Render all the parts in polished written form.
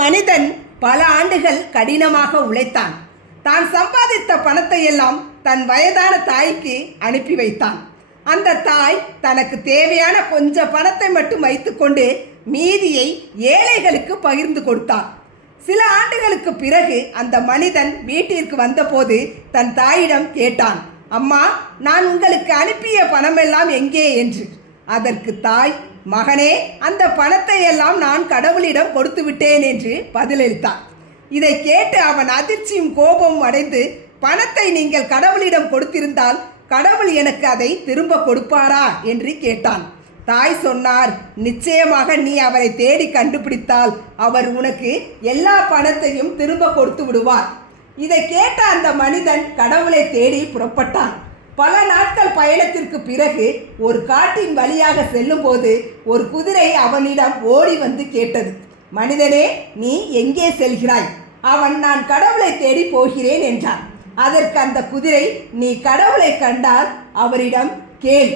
மனிதன் பல ஆண்டுகள் கடினமாக உழைத்தான். தான் சம்பாதித்த பணத்தை எல்லாம் தன் வயதான தாய்க்கு அனுப்பி வைத்தான். அந்த தாய் தனக்கு தேவையான கொஞ்சம் பணத்தை மட்டும் வைத்துக்கொண்டு மீதியை ஏழைகளுக்கு பகிர்ந்து கொடுத்தார். சில ஆண்டுகளுக்கு பிறகு அந்த மனிதன் வீட்டிற்கு வந்தபோது தன் தாயிடம் கேட்டான், அம்மா, நான் உங்களுக்கு அனுப்பிய பணமெல்லாம் எங்கே என்று. அதற்கு தாய், மகனே, அந்த பணத்தை எல்லாம் நான் கடவுளிடம் கொடுத்து விட்டேன் என்று பதிலளித்தார். இதை கேட்டு அவன் அதிர்ச்சியும் கோபமும் அடைந்து, பணத்தை நீங்கள் கடவுளிடம் கொடுத்திருந்தால் கடவுள் எனக்கு அதை திரும்ப கொடுப்பாரா என்று கேட்டான். தாய் சொன்னார், நிச்சயமாக நீ அவரை தேடி கண்டுபிடித்தால் அவர் உனக்கு எல்லா பணத்தையும் திரும்ப கொடுத்து விடுவார். இதை கேட்ட அந்த மனிதன் கடவுளை தேடி புறப்பட்டான். பல நாட்கள் பயணத்திற்கு பிறகு ஒரு காட்டின் வழியாக செல்லும் போது ஒரு குதிரை அவனிடம் ஓடி வந்து கேட்டது, மனிதனே, நீ எங்கே செல்கிறாய்? அவன், நான் கடவுளை தேடி போகிறேன் என்றான். அதற்கு அந்த குதிரை, நீ கடவுளை கண்டால் அவரிடம் கேள்,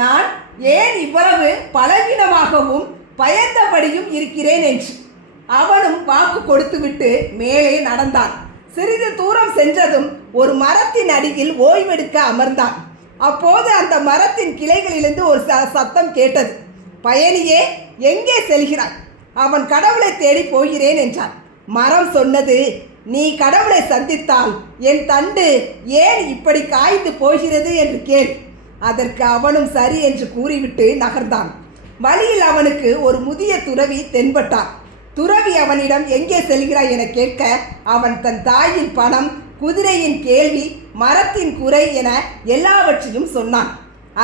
நான் ஏன் இவ்வளவு பலவீனமாகவும் பயந்தபடியும் இருக்கிறேன் என்று. அவனும் வாக்கு கொடுத்துவிட்டு மேலே நடந்தான். சிறிது தூரம் சென்றதும் ஒரு மரத்தின் அடியில் ஓய்வெடுக்க அமர்ந்தான். அப்போது அந்த மரத்தின் கிளைகளிலிருந்து ஒரு சத்தம் கேட்டது. பயணியே, எங்கே செல்கிறாய்? அவன், கடவுளை தேடி போகிறேன் என்றான். மரம் சொன்னது, நீ கடவுளை சந்தித்தால் என் தண்டு ஏன் இப்படி காய்ந்து போகிறது என்று கேள். அதற்கு அவனும் சரி என்று கூறிவிட்டு நகர்ந்தான். வழியில் அவனுக்கு ஒரு முதிய துறவி தென்பட்டான். துறவி அவனிடம் எங்கே செல்கிறாய் என கேட்க அவன் தன் தாயின் பணம், குதிரையின் கேள்வி, மரத்தின் குறை என எல்லாவற்றையும் சொன்னான்.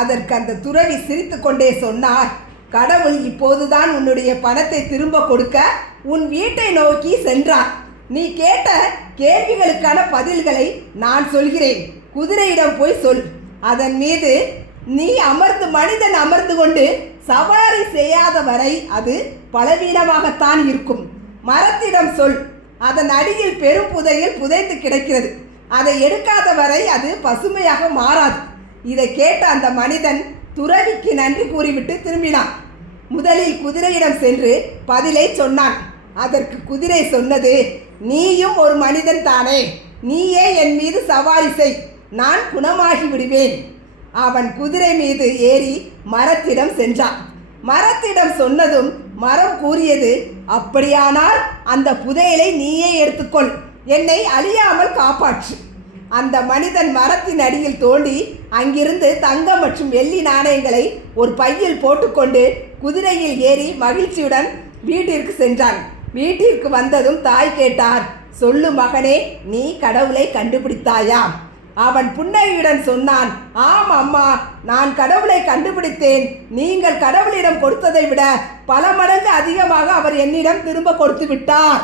அதற்கு அந்த துறவி சிரித்து கொண்டே சொன்னார், கடவுள் இப்போதுதான் உன்னுடைய பணத்தை திரும்ப கொடுக்க உன் வீட்டை நோக்கி சென்றார். நீ கேட்ட கேள்விகளுக்கான பதில்களை நான் சொல்கிறேன். குதிரையிடம் போய் சொல். அதன் மீது நீ மனிதன் அமர்ந்து கொண்டு சவாரி செய்யாத வரை அது பலவீனமாகத்தான் இருக்கும். மரத்திடம் சொல், அதன் அடியில் பெரும் புதையில் புதைத்து கிடக்கிறது. அதை எடுக்காத வரை அது பசுமையாக மாறாது. இதை கேட்ட அந்த மனிதன் துறவிக்கு நன்றி கூறிவிட்டு திரும்பினான். முதலில் குதிரையிடம் சென்று பதிலை சொன்னான். அதற்கு குதிரை சொன்னது, நீயும் ஒரு மனிதன் தானே, நீயே என் மீது சவாரி செய், நான் குணமாகி விடுவேன். அவன் குதிரை மீது ஏறி மரத்திடம் சென்றான். மரத்திடம் சொன்னதும் மரம் கூறியது, அப்படியானால் அந்த புதையலை நீயே எடுத்துக்கொள், என்னை அழியாமல் காப்பாற்று. அந்த மனிதன் மரத்தின் அடியில் தோண்டி அங்கிருந்து தங்கம் மற்றும் வெள்ளி நாணயங்களை ஒரு பையில் போட்டுக்கொண்டு குதிரையில் ஏறி மகிழ்ச்சியுடன் வீட்டிற்கு சென்றான். வீட்டிற்கு வந்ததும் தாய் கேட்டார், சொல்லு மகனே, நீ கடவுளை கண்டுபிடித்தாயா? அவன் புன்னகையுடன் சொன்னான், ஆம் அம்மா, நான் கடவுளை கண்டுபிடித்தேன். நீங்கள் கடவுளிடம் கொடுத்ததை விட பல மடங்கு அதிகமாக அவர் என்னிடம் திரும்ப கொடுத்து விட்டார்.